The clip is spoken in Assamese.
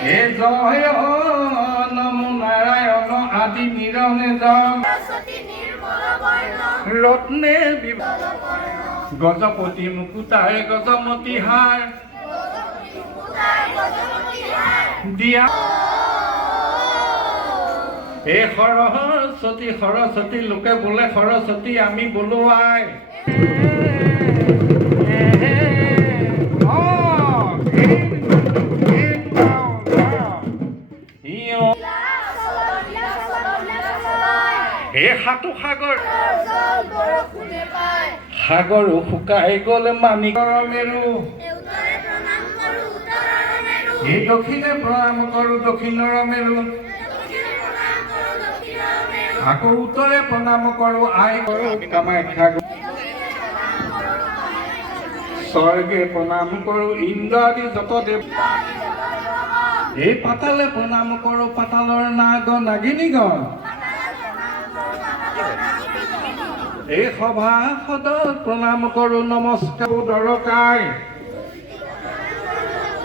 হে জয় নমো নাৰায়ণ আদি নিৰনে যাম ৰত্নে গজপতি মুকুতাই গজমতী হাৰ দিয়া হে সৰস্বতী সৰস্বতী লোকে বোলে সৰস্বতী আমি বোলো আই হে সাতু সাগৰ সাগৰ শুকাই গ'ল মানিকৰ মেৰু হে দক্ষিণে প্ৰণাম কৰোঁ দক্ষিণৰ মেৰু আকৌ উত্তৰে প্ৰণাম কৰোঁ আই কৰোঁ কামাখ্যা স্বৰ্গে প্ৰণাম কৰোঁ ইন্দ্ৰ আদি যত দেৱ এই পাতালে প্ৰণাম কৰোঁ পাতালৰ নাগ নাগিনীগণ এই সভা সদত প্ৰণাম কৰোঁ নমস্কাৰ দৰকাৰ